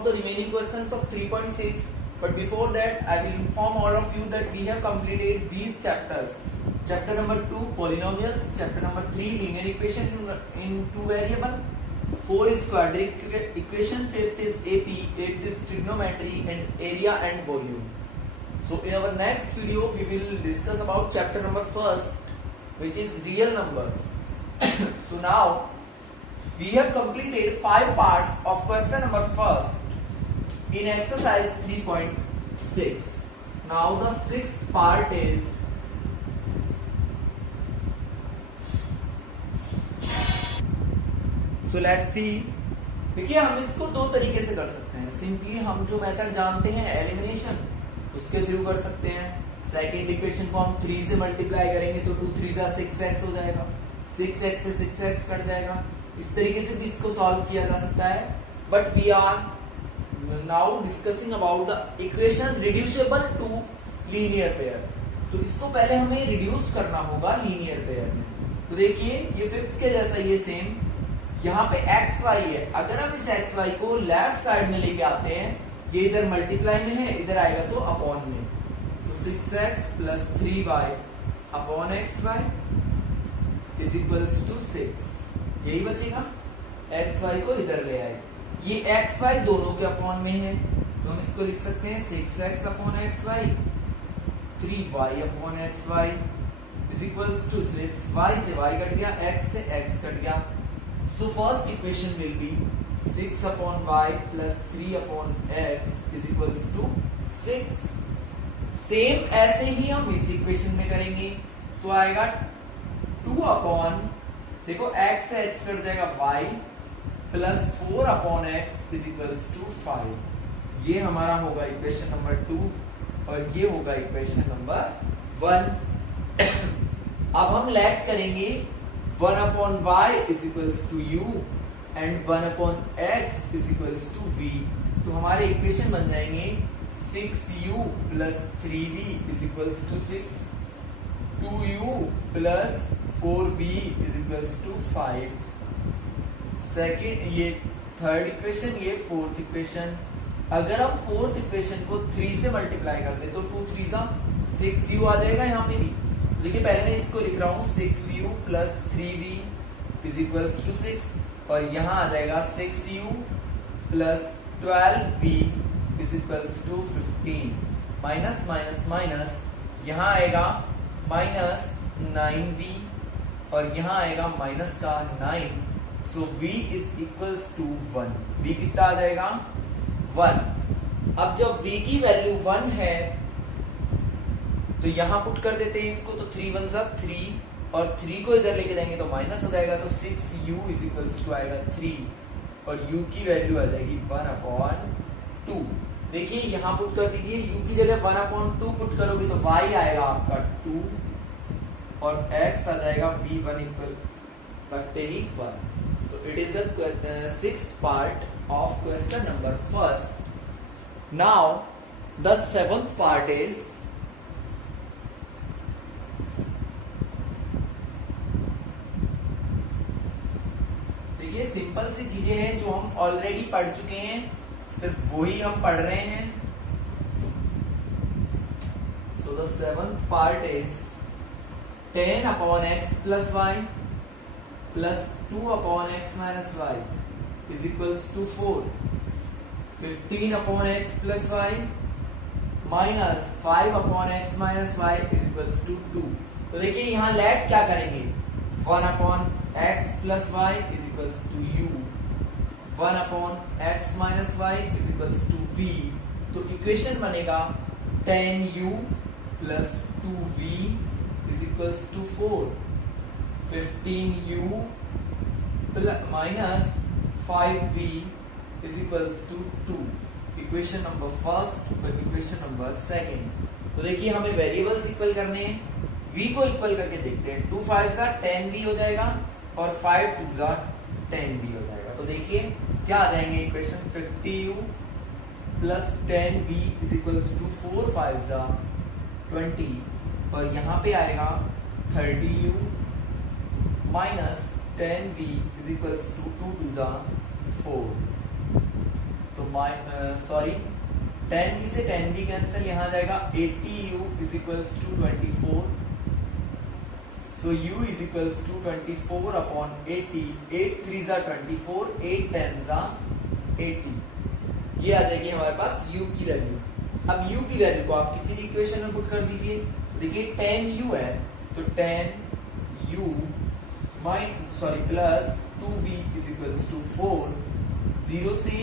about the remaining questions of 3.6. But before that, I will inform all of you that we have completed these chapters. Chapter number 2, polynomials. Chapter number 3, linear equation in two variable. 4 is quadratic equation. 5th is AP. 8th is trigonometry and area and volume. So in our next video, we will discuss about chapter number 1st, which is real numbers. So now we have completed 5 parts of question number 1st in exercise 3.6. Now the 6th part is so let's see. देखिए हम इसको दो तरीके से कर सकते हैं. Simply हम जो मेथड जानते हैं एलिमिनेशन, उसके थ्रू कर सकते हैं. सेकंड इक्वेशन को हम 3 से मल्टीप्लाई करेंगे तो 2 3 6x हो जाएगा. 6x से 6x कट जाएगा. इस तरीके से भी इसको सॉल्व किया जा सकता है. But we are now discussing about the equation reducible to linear pair. तो इसको पहले हमें रिड्यूस करना होगा लीनियर पेयर में. तो देखिए ये 5th के जैसा ये सेम यहाँ पे एक्स वाई है. अगर हम इस एक्स वाई को लेफ्ट साइड में लेके आते हैं, ये इधर मल्टीप्लाई में है, इधर आएगा तो अपॉन में. तो 6x plus 3y upon x y is equals to 6. यही बचेगा. एक्स वाई को इधर ले आए. ये एक्स वाई दोनों के अपॉन में है, तो हम इसको लिख सकते हैं 6x upon x y 3y upon x y is equals to 6. y से y कट गया, x से x कट गया. So first equation will be 6 upon y plus 3 upon x is equals to 6. Same ऐसे ही हम इस equation में करेंगे तो आएगा 2 upon, देखो x से x कट जाएगा y plus 4 upon x is equals to 5. ये हमारा होगा इक्वेशन नंबर 2 और ये होगा इक्वेशन नंबर 1. अब हम लेट करेंगे 1 upon y is equals to u and 1 upon x is equals to v. तो हमारे इक्वेशन बन जाएंगे 6u plus 3v is equals to 6, 2u plus 4v is equals to 5. Second ये थर्ड इक्वेशन, ये fourth equation. अगर हम fourth equation को 3 से मल्टीप्लाई करते तो 2 3 6u आ जाएगा यहाँ पे भी. देखिए पहले मैं इसको लिख रहा हूँ 6u plus 3v is equals to 6 और यहाँ आ जाएगा 6u plus 12v is equals to 15. Minus minus minus यहाँ आएगा माइनस 9v और यहाँ आएगा माइनस का 9. So v is equals to 1. v कितना आ जाएगा 1. अब जब v की वैल्यू 1 है तो यहां पुट कर देते हैं इसको. तो 3 1 3 और 3 को इधर लेके जाएंगे तो माइनस हो जाएगा. तो 6u इज इक्वल्स टू आएगा 3 और u की वैल्यू आ जाएगी 1 अपॉन 2. देखिए यहां पुट कर दीजिए. u की जगह 1 अपॉन 2 पुट करोगे तो y आएगा आपका 2 और x आ जाएगा v1 इक्वल रखते ही 1. तो it is the 6th part of question number 1. Now the 7th part is simple सी चीजें हैं जो हम ऑलरेडी पढ़ चुके हैं, सिर्फ वही हम पढ़ रहे हैं. So the 7th part is 10 upon x plus y plus 2 upon x minus y is equals to 4. 15 upon x plus y minus 5 upon x minus y is equals to 2. तो देखिए यहाँ लेट क्या करेंगे 1 upon x plus y is equals to u, 1 upon x minus y is equals to v. तो equation बनेगा 10u plus 2v is equals to 4. 15u minus 5v is equals to 2. Equation number first और equation number second. तो देखिए हमें variables equal करने हैं. v को equal करके देखते हैं. 2 5 10v हो जाएगा और 5 2 10v हो जाएगा. तो देखिए क्या आ जाएंगे equation 50u plus 10v is equals to 4 5 20 और यहाँ पे आएगा 30u minus 10v is equals to 2 2 4. तो 10 से 10 भी कैंसिल, यहाँ आ जाएगा 80u is equals to 24. So u is equals to 24 upon 80. 8 3 24, 8 10 80. ये आ जाएगी हमारे पास u की वैल्यू. अब u की वैल्यू को आप किसी भी इक्वेशन में पुट कर दीजिए. देखिए 10u है तो 10u plus 2v is equals to 4. 0 से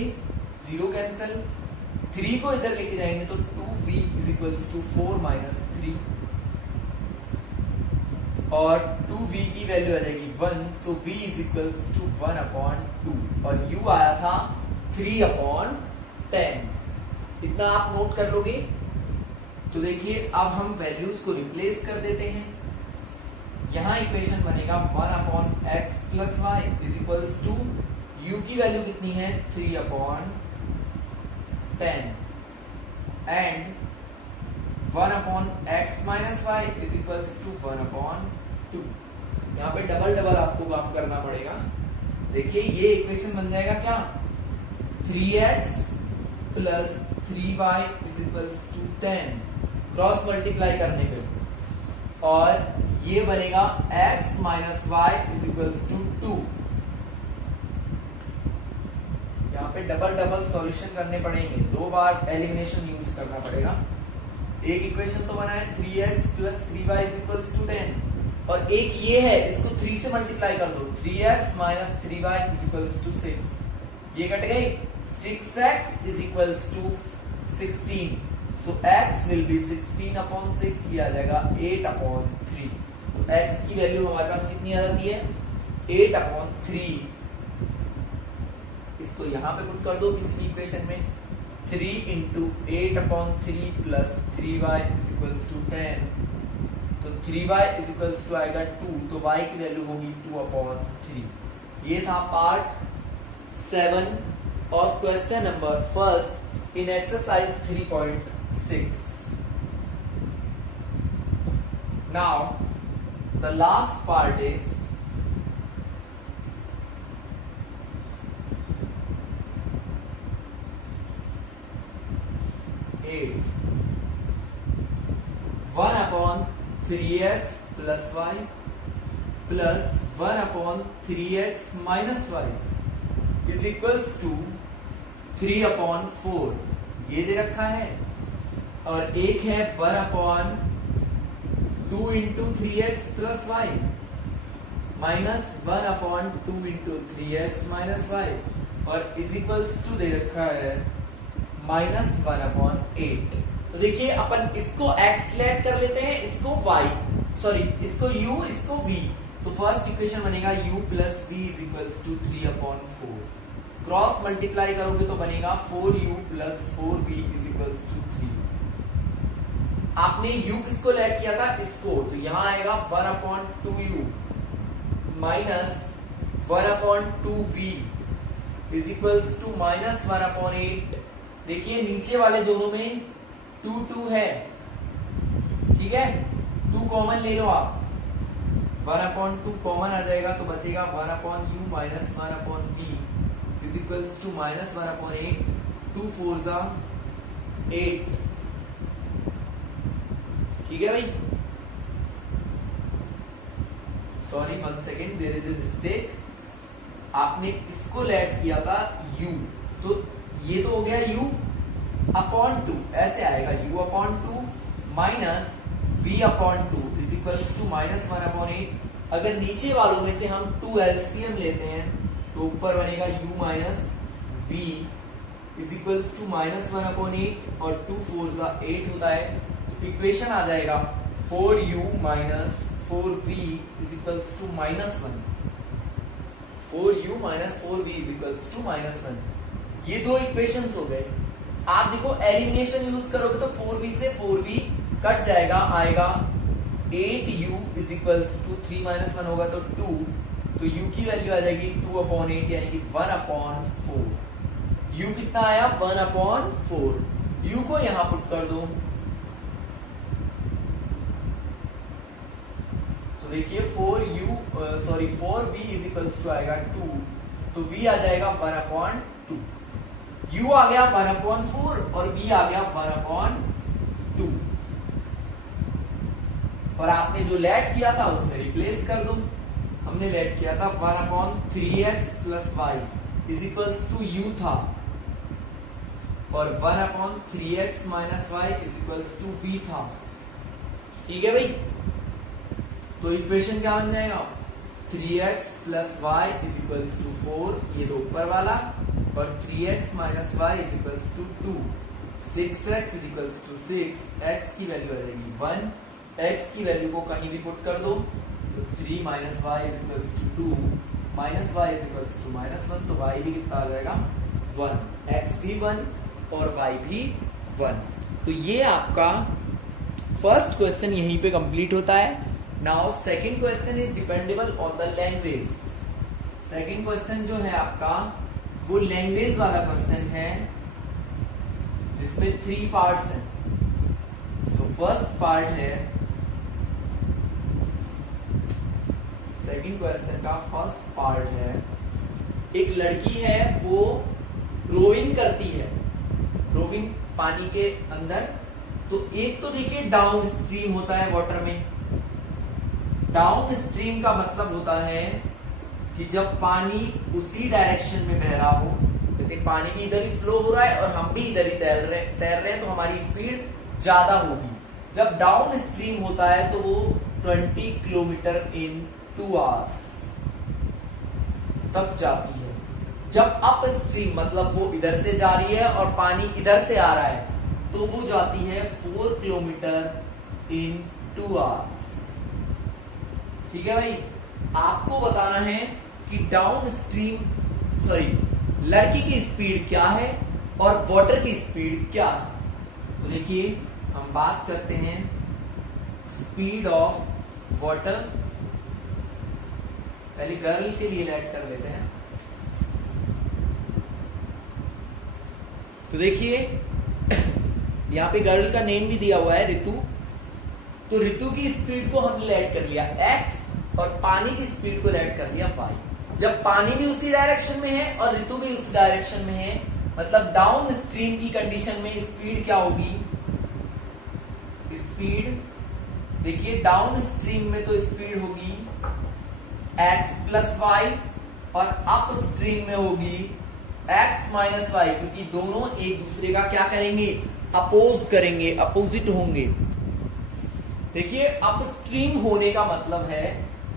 0 कैंसिल, 3 को इधर लेके जाएंगे तो 2v is equals to 4 minus 3 और 2v की वैल्यू आ जाएगी 1. So v is equals to 1 upon 2 और u आया था 3 अपॉन 10. इतना आप नोट कर लोगे. तो देखिए अब हम वैल्यूज को रिप्लेस कर देते हैं. यहां इक्वेशन बनेगा 1 upon x plus y is equals to u की वैल्यू कितनी है 3 upon 10 and 1 upon x minus y is equals to 1 upon 2. यहाँ पे डबल डबल आपको काम करना पड़ेगा. देखिए ये इक्वेशन बन जाएगा क्या 3x plus 3y is equals to 10 cross multiply करने पे, और ये बनेगा x minus y is equals to 2. यहाँ पे डबल डबल सॉल्यूशन करने पड़ेंगे, 2 बार एलिमिनेशन यूज करना पड़ेगा. एक इक्वेशन तो बना है 3x plus 3y is equals to 10 और एक ये है, इसको 3 से मल्टीप्लाई कर दो. 3x minus 3y is equals to 6. ये कट गई. 6x is equals to 16. So x will be 16 upon 6. ये आ जाएगा 8 अपॉन 3. तो x की वैल्यू हमारे पास कितनी आ जाती है 8 अपॉन 3. इसको यहाँ पे पुट कर दो किसी भी इक्वेशन में. 3 into 8 upon 3 plus 3y is equals to 10. तो 3y इज इक्वल्स टू आएगा 2. तो y की वैल्यू होगी 2 अपॉन 3. ये था part 7 of question number first in exercise 3.6. Now the last part is one upon 3x plus y plus 1 upon 3x minus y is equals to 3 upon 4. ये दे रखा है. और एक है 1 upon 2 into 3x plus y minus 1 upon 2 into 3x minus y और is equals to दे रखा है माइनस 1 अपॉन 8. तो देखिए अपन इसको x लेट कर लेते हैं, इसको y इसको u इसको v. तो फर्स्ट इक्वेशन बनेगा u plus v is equals to 3 upon 4. Cross multiply करोगे तो बनेगा 4u plus 4v is equals to 3. आपने u किसको लेट किया था इसको, तो यहां आएगा 1 upon 2u minus 1 upon 2v is equals to minus 1 upon 8. देखिए नीचे वाले दोनों में 2 है, ठीक है. 2 कॉमन ले लो आप, 1 अपॉन 2 कॉमन आ जाएगा तो बचेगा 1 upon u minus 1 upon v is equals to minus 1 upon 8. 2 4 जा 8. ठीक है भाई. Sorry 1 second, there is a mistake. आपने इसको लेट किया था u, तो ये तो हो गया u अपॉन 2. ऐसे आएगा u upon 2 minus v upon 2 is equals to minus 1 upon 8. अगर नीचे वालों में से हम 2 एलसीएम लेते हैं तो ऊपर बनेगा u minus v is equals to minus 1 upon 8 और 2 4 जा 8 होता है. तो इक्वेशन आ जाएगा 4u minus 4v is equals to minus 1. 4u minus 4v is equals to minus 1. ये दो इक्वेशंस हो गए. आप देखो एलिमिनेशन यूज करोगे तो 4v से 4v कट जाएगा, आएगा 8u is equals to 3 minus 1 होगा तो 2. तो u की वैल्यू आ जाएगी 2 अपॉन 8 यानी कि 1 अपॉन 4. u कितना आया 1 अपॉन 4. u को यहां पुट कर दो तो देखिए 4v इज इक्वल्स टू आएगा 2. तो v आ जाएगा 1 अपॉन 2. u आ गया 1/4 और v आ गया 1/2, और आपने जो लेट किया था उसमें रिप्लेस कर दो। हमने लेट किया था 1/3x plus y is equals to u था, और 1/3x minus y is equals to v था। ठीक है भाई, तो इक्वेशन क्या बन जाएगा, 3x plus y is equals to 4, ये तो ऊपर वाला, और 3x minus y is equals to 2, 6x is equals to 6, x की वैल्यू आ जाएगी 1, x की वैल्यू को कहीं भी पुट कर दो, तो 3 minus y is equals to 2, minus y is equals to -1, तो y भी कितना आ जाएगा 1, x भी 1 और y भी 1। तो ये आपका फर्स्ट क्वेश्चन यहीं पे कंप्लीट होता है। Now second question is dependable on the language. Second question जो है आपका वो लैंग्वेज वाला क्वेश्चन है, जिसमें 3 पार्ट्स हैं। सो फर्स्ट पार्ट है, सेकंड क्वेश्चन का फर्स्ट पार्ट है, एक लड़की है वो रोइंग करती है, रोविंग पानी के अंदर। तो एक तो देखिए डाउन स्ट्रीम होता है वाटर में। डाउन स्ट्रीम का मतलब होता है कि जब पानी उसी डायरेक्शन में बह रहा हो, जैसे पानी भी इधर ही फ्लो हो रहा है और हम भी इधर ही तैर रहे हैं, तो हमारी स्पीड ज्यादा होगी। जब डाउन स्ट्रीम होता है तो वो 20 किलोमीटर इन 2 आवर्स तक जाती है। जब अप स्ट्रीम मतलब वो इधर से जा रही है और पानी इधर से आ रहा है, तो वो जाती है 4 किलोमीटर इन 2 आवर्स। ठीक है भाई, आपको बताना है कि डाउन स्ट्रीम लड़की की स्पीड क्या है और वाटर की स्पीड क्या है। तो देखिए हम बात करते हैं स्पीड ऑफ वाटर। पहले गर्ल के लिए लेट कर लेते हैं। तो देखिए यहाँ पे गर्ल का नेम भी दिया हुआ है ऋतु। तो ऋतु की स्पीड को हमने लेट कर लिया x और पानी की स्पीड को लेट कर लिया y। जब पानी भी उसी डायरेक्शन में है और ऋतु भी उसी डायरेक्शन में है, मतलब डाउन स्ट्रीम की कंडीशन में स्पीड क्या होगी, स्पीड देखिए डाउन स्ट्रीम में तो स्पीड होगी x प्लस वाई, और अप स्ट्रीम में होगी x माइनस वाई, क्योंकि दोनों एक दूसरे का क्या करेंगे, अपोज करेंगे, अपोजिट होंगे। देखिए अप स्ट्रीम होने का मतलब है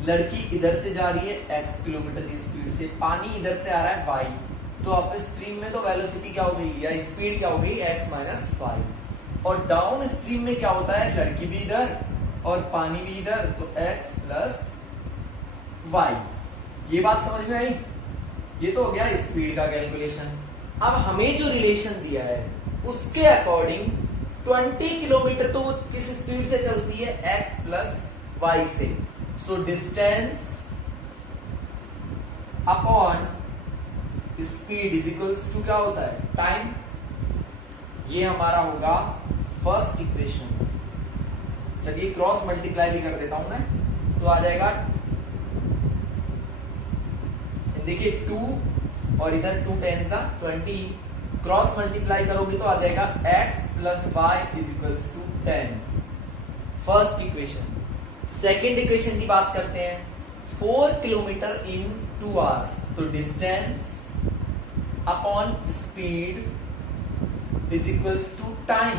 लड़की इधर से जा रही है x किलोमीटर की स्पीड से, पानी इधर से आ रहा है y, तो अप स्ट्रीम में तो वेलोसिटी क्या हो गई या स्पीड क्या हो गई, x माइनस वाई। और डाउन स्ट्रीम में क्या होता है, लड़की भी इधर और पानी भी इधर, तो x प्लस वाई। ये बात समझ में आई। ये तो हो गया स्पीड का कैलकुलेशन। अब हमें जो रिलेशन दिया है उसके अकॉर्डिंग 20 किलोमीटर तो वो किस स्पीड से चलती है, x प्लस वाई से। So distance upon speed is equals to क्या होता है, टाइम। ये हमारा होगा फर्स्ट इक्वेशन। चलिए क्रॉस मल्टीप्लाई भी कर देता हूं मैं, तो आ जाएगा देखिए 2 और इधर 2 10 20, क्रॉस मल्टीप्लाई करोगे तो आ जाएगा x plus y is equals to 10। First equation. Second equation की बात करते हैं, 4 किलोमीटर इन 2 आवर्स, तो distance upon speed is equals to time.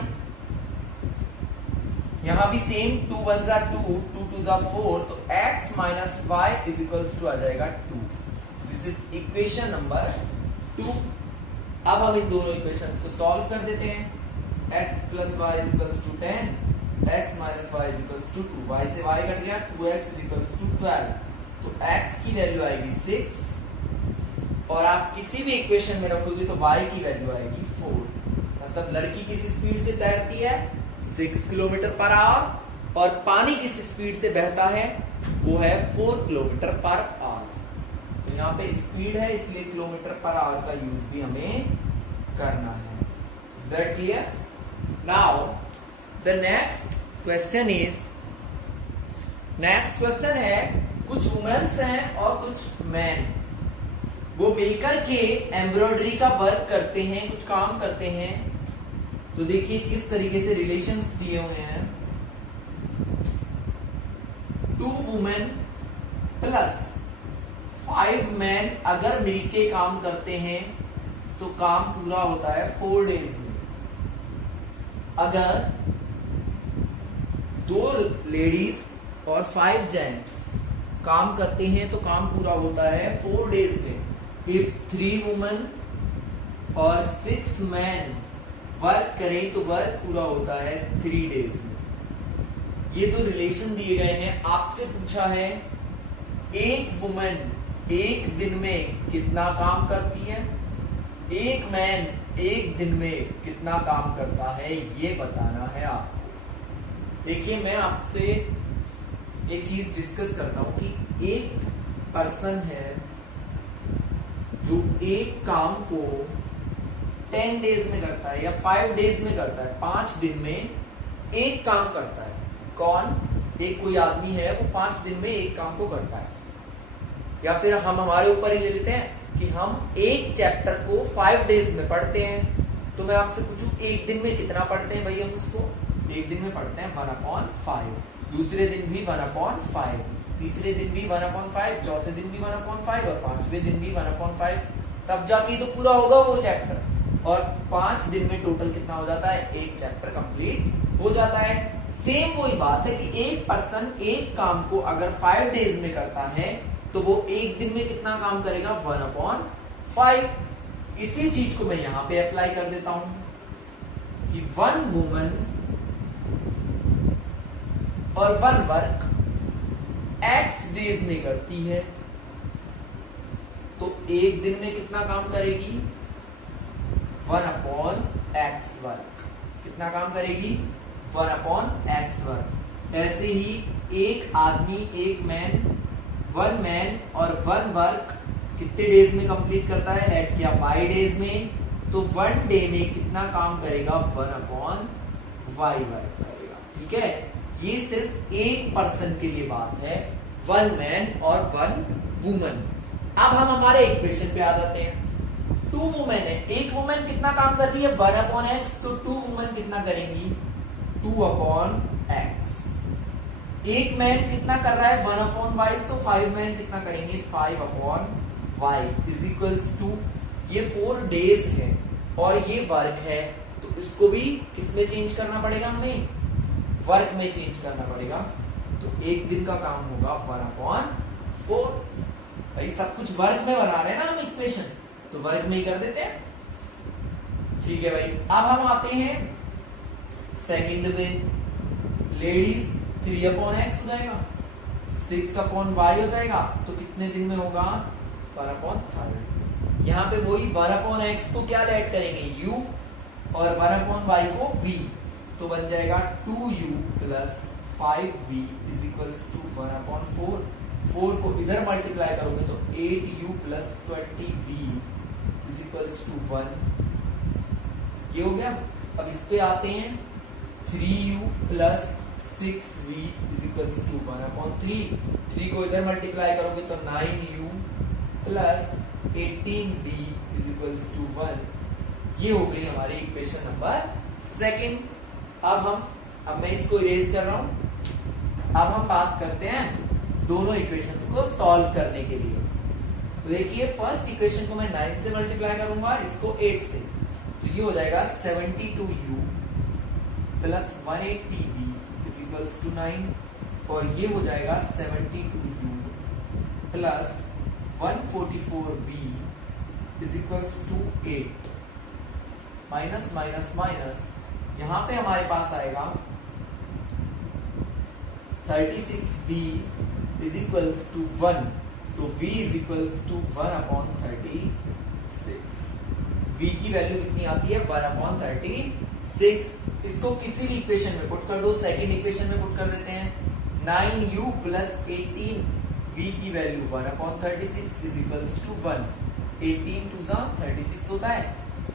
यहां भी सेम 2 1 जा 2, 2 2 जा 4, तो x minus y is equals to आ जाएगा 2। This is equation number 2। अब हम इन दोनों इक्वेशंस को सॉल्व कर देते हैं। x plus y is equals to 10, x minus y is equals to 2, y से y कट गया, 2x इज इक्वल्स टू 12, तो x की वैल्यू आएगी 6, और आप किसी भी इक्वेशन में रखोगे तो y की वैल्यू आएगी 4। मतलब लड़की किस स्पीड से तैरती है, 6 किलोमीटर पर आवर, और पानी किस स्पीड से बहता है, वो है 4 किलोमीटर पर आवर। तो यहाँ पे स्पीड है इसलिए किलोमीटर पर आवर का यूज भी हमें करना है। That clear? Now the next question is, next question है कुछ वुमेन्स हैं और कुछ मैन। वो मिलकर के एम्ब्रॉयडरी का वर्क करते हैं, कुछ काम करते हैं। तो देखिए किस तरीके से रिलेशंस दिए हुए हैं। 2 वुमेन प्लस 5 मैन अगर मिलके काम करते हैं तो काम पूरा होता है 4 डेज में। अगर 2 लेडीज और 5 जेंट्स काम करते हैं तो काम पूरा होता है 4 डेज में। इफ 3 वुमेन और 6 मैन वर्क करें तो वर्क पूरा होता है 3 डेज में। ये दो रिलेशन दिए गए हैं। आपसे पूछा है एक वुमेन एक दिन में कितना काम करती है, एक मैन एक दिन में कितना काम करता है, ये बताना है आपको। देखिए मैं आपसे एक चीज डिस्कस करता हूं कि एक पर्सन है जो एक काम को 10 डेज में करता है या 5 डेज में करता है, 5 दिन में एक काम करता है। कौन? एक कोई आदमी है वो 5 दिन में एक काम को करता है। या फिर हम हमारे ऊपर ही ले लेते हैं कि हम एक चैप्टर को 5 डेज में पढ़ते हैं। तो मैं आपसे पूछूं एक दिन में कितना पढ़ते हैं भाई हम उसको? एक दिन में पढ़ते हैं 1/5, दूसरे दिन भी 1/5, तीसरे दिन भी 1/5, चौथे दिन भी 1/5 और 5वें दिन भी 1/5। तब जाके तो पूरा होगा वो चैप्टर। और 5 दिन में टोटल कितना हो जाता है? एक चैप्टर कंप्लीट हो जाता है। सेम वही बात है कि एक पर्सन एक काम को अगर 5 डेज में करता है तो वो एक दिन में कितना काम करेगा? 1/5। इसी चीज को मैं यहां पे अप्लाई कर देता हूं कि 1 वुमन और 1 वर्क x डेज में करती है तो एक दिन में कितना काम करेगी? 1/x work. कितना काम करेगी? 1/x work. ऐसे ही एक आदमी एक मैन 1 मैन और 1 वर्क कितने डेज में कंप्लीट करता है? लेट किया बाई डेज में। तो 1 डे में कितना काम करेगा? 1/y वर्क करेगा। ठीक है, ये सिर्फ एक पर्सन के लिए बात है, 1 मैन और 1 वुमन। अब हम हमारे इक्वेशन पे आ जाते हैं। 2 वुमेन है, एक वुमेन कितना काम कर रही है? 1/x। तो 2 वुमेन कितना करेंगी? 2/x। एक मैन कितना कर रहा है? 1/y। तो 5 मैन कितना करेंगे? 5/y इज इक्वल्स टू, ये 4 डेज है और ये वर्क है, तो इसको भी किसमें चेंज करना पड़ेगा? हमें वर्क में चेंज करना पड़ेगा। तो एक दिन का काम होगा 1/4। भाई सब कुछ वर्क में बना रहे हैं ना हम इक्वेशन, तो वर्क में ही कर देते हैं। ठीक है भाई, अब हम आते हैं सेकंड में। लेडीज 3/x हो जाएगा, 6/y हो जाएगा, तो कितने दिन में होगा? 1/3। यहाँ पे वही 1/x को क्या ऐड करेंगे? u और 1/y को v, तो बन जाएगा 2u plus 5v is equals to 1/4। 4 को इधर मल्टीप्लाई करोगे तो 8u plus 20v is equals to 1। ये हो गया। अब इस पे आते हैं 3u plus 6v is equals to 1/3। 3 को इधर मल्टीप्लाई करोगे तो 9u plus 18v is equals to 1। ये हो गई हमारी इक्वेशन नंबर सेकंड। अब मैं इसको इरेज कर रहा हूं। अब हम बात करते हैं दोनों इक्वेशंस को सॉल्व करने के लिए। तो देखिए फर्स्ट इक्वेशन को मैं 9 से मल्टीप्लाई करूंगा, इसको 8 से, तो ये हो जाएगा 72u plus 180v is equals to 9, और ये हो जाएगा 72u plus 144v is equals to 8। Minus minus minus, यहां पे हमारे पास आएगा 36v is equals to 1, so v is equals to 1/36। v की वैल्यू कितनी आती है? 1/36। इसको किसी भी इक्वेशन में पुट कर दो। सेकंड इक्वेशन में पुट कर देते हैं 9u प्लस 18v की वैल्यू 1/36 इज इक्वल्स टू 1। 18 2 36 होता है,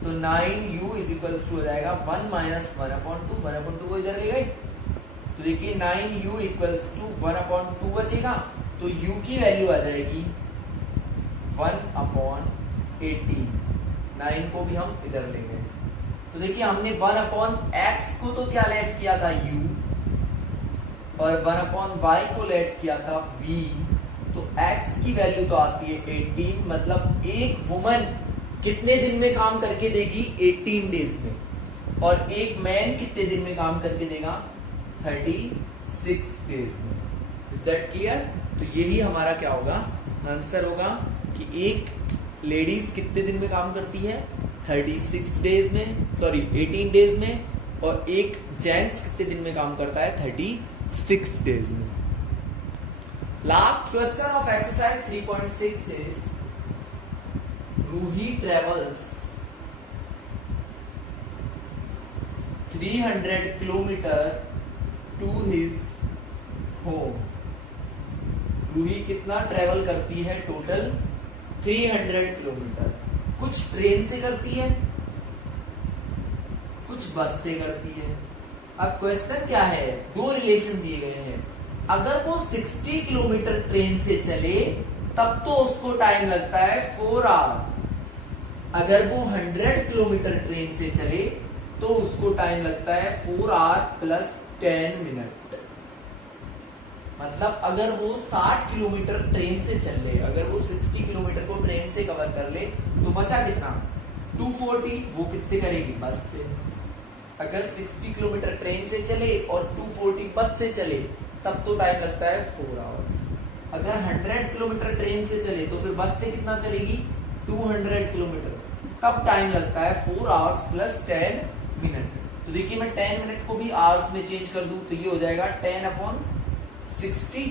तो 9u इज इक्वल्स टू हो जाएगा 1 माइनस 1/2। 1/2 को इधर ले गए, तो देखिए 9u इक्वल्स टू 1/2 बचेगा, तो u की वैल्यू आ जाएगी 1/18। 9 को भी हम इधर लेंगे। तो देखिए हमने 1/x को तो क्या लेट किया था u, और 1/y को लेट किया था v। तो x की वैल्यू तो आती है 18, मतलब एक वुमन कितने दिन में काम करके देगी? 18 डेज में। और एक मैन कितने दिन में काम करके देगा? 36 डेज में। Is that clear? तो यही हमारा क्या होगा? आंसर होगा कि एक लेडीज कितने दिन में काम करती है? 36 डेज में, सॉरी 18 डेज में, और एक जेंट्स कितने दिन में काम करता है? 36 डेज में। Last question of exercise 3.6 is Ruhi travels 300 kilometre to his home. Ruhi कितना ट्रेवल करती है? Total 300 kilometre. कुछ ट्रेन से करती है, कुछ बस से करती है। अब क्वेश्चन क्या है? दो रिलेशन दिए गए हैं। अगर वो 60 किलोमीटर ट्रेन से चले तब तो उसको टाइम लगता है 4 आवर। अगर वो 100 किलोमीटर ट्रेन से चले तो उसको टाइम लगता है 4 आवर प्लस 10 मिनट। मतलब अगर वो 60 किलोमीटर ट्रेन से चल ले, अगर वो 60 किलोमीटर को ट्रेन से कवर कर ले तो बचा कितना? 240। वो किससे करेगी? बस से। अगर 60 किलोमीटर ट्रेन से चले और 240 बस से चले तब तो टाइम लगता है 4 आवर्स। अगर 100 किलोमीटर ट्रेन से चले तो फिर बस से कितना चलेगी? 200 किलोमीटर, तब टाइम लगता है 4 आवर्स प्लस 10 मिनट। तो देखिए मैं 10 मिनट को भी आवर्स में चेंज कर दूं तो ये हो जाएगा 10/60।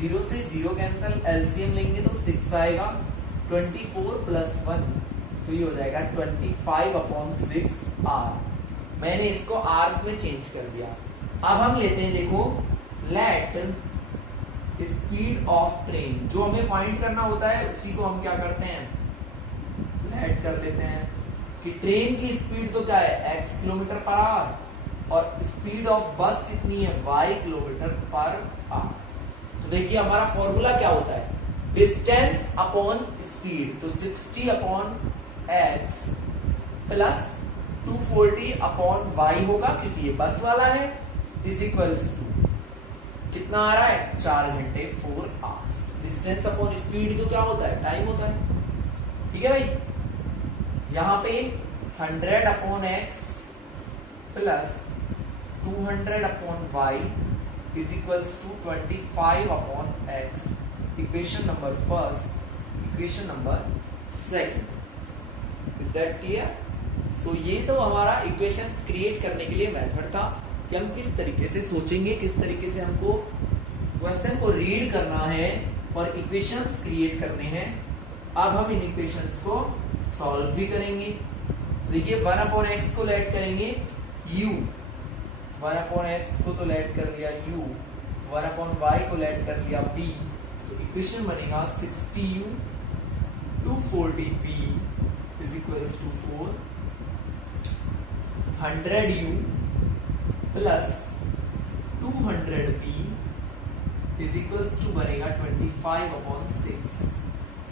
0 से 0 कैंसल, एलसीएम लेंगे तो 6 आएगा। 24 + 1 तो ये हो जाएगा 25/6 आर। मैंने इसको आवर्स में चेंज कर दिया। अब हम लेते हैं, देखो, लेट स्पीड ऑफ ट्रेन। जो हमें फाइंड करना होता है उसी को हम क्या करते हैं? लेट कर लेते हैं कि ट्रेन की स्पीड तो क्या है? x किलोमीटर पर आवर, और स्पीड ऑफ बस कितनी है? y kilometre per hour. तो देखिए हमारा फॉर्मूला क्या होता है? Distance upon speed. तो 60/x प्लस 240/y होगा, क्योंकि ये बस वाला है, इज इक्वल्स टू कितना आ रहा है? 4 घंटे 4 आवर्स। डिस्टेंस अपॉन स्पीड तो क्या होता है? टाइम होता है। ठीक है भाई? यहां पे 100/x plus 200/y is equals to 25/x। Equation number first, equation number second. Is that clear? तो ये तो हमारा इक्वेशन क्रिएट करने के लिए मेथड था कि हम किस तरीके से सोचेंगे, किस तरीके से हमको क्वेश्चन को रीड करना है और इक्वेशंस क्रिएट करने हैं। अब हम इन इक्वेशंस को सॉल्व भी करेंगे। देखिए 1/x को लेट करेंगे u, 1/x को तो लेट कर लिया u, 1/y को लेट कर लिया v। तो इक्वेशन बनेगा 60u 240v is equals to 4, 100u plus 200v is equals to बनेगा 25/6।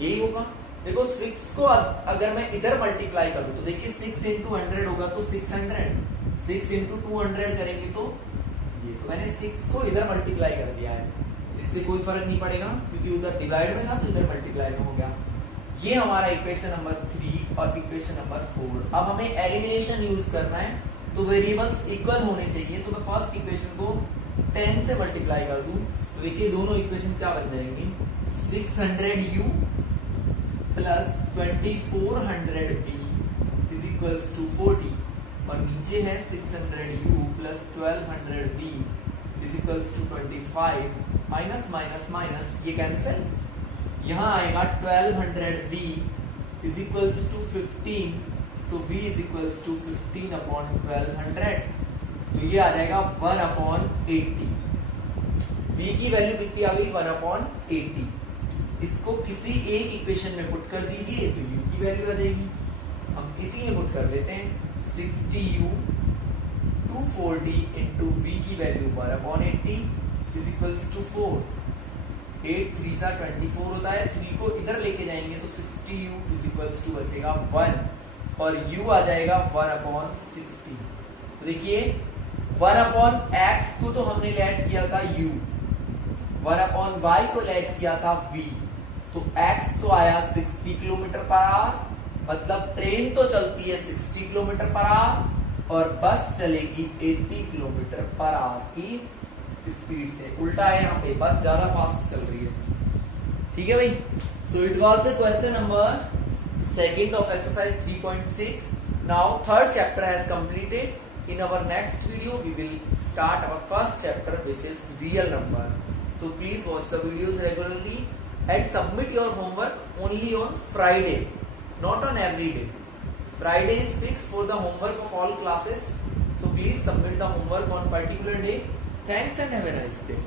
यही होगा। देखो 6 को अगर मैं इधर मल्टीप्लाई करूं तो देखिए 6 × 100 होगा तो 600, 6 × 200 करेंगे तो ये, तो मैंने 6 को इधर मल्टीप्लाई कर दिया है। इससे कोई फर्क नहीं पड़ेगा क्योंकि उधर डिवाइड में था तो इधर मल्टीप्लाई में हो गया। ये हमारा इक्वेशन नंबर 3 और इक्वेशन नंबर 4। अब हमें एलिमिनेशन यूज करना है, तो वेरिएबल्स इक्वल होने चाहिए। तो मैं फर्स्ट इक्वेशन को 10 से मल्टीप्लाई कर दूं तो देखिए दोनों इक्वेशन क्या बन जाएंगे? 600u plus 2400v is equals to 40, और नीचे है 600u plus 1200v is equals to 25, minus minus minus ये कैंसिल, यहाँ आएगा 1200v is equals to 15, so v is equals to 15/1200। तो ये आ जाएगा 1/80। v की वैल्यू कितनी आ गई? 1/80। इसको किसी एक इक्वेशन में पुट कर दीजिए तो u की वैल्यू आ जाएगी। हम इसी में पुट कर लेते हैं 60u 240 इंटू v की वैल्यू 1/80 इज इक्वल्स टू 4, 8 3 सा 24 होता है, 3 को इधर लेके जाएंगे तो 60u इज इक्वल्स टू बचेगा 1 और u आ जाएगा 1/60। तो देखिए 1/x को तो हमने लेट किया था u, 1/y को लेट किया था v, तो x तो आया 60 किलोमीटर पर आवर, मतलब ट्रेन तो चलती है 60 किलोमीटर पर आवर और बस चलेगी 80 किलोमीटर पर आवर की स्पीड से। उल्टा है यहाँ पे, बस ज्यादा फास्ट चल रही है। ठीक है भाई, so it was the question number second of exercise 3.6। Now third chapter has completed. In our next video we will start our first chapter which is real number. So please watch the videos regularly and submit your homework only on Friday, not on every day. Friday is fixed for the homework of all classes. So please submit the homework on particular day. Thanks and have a nice day.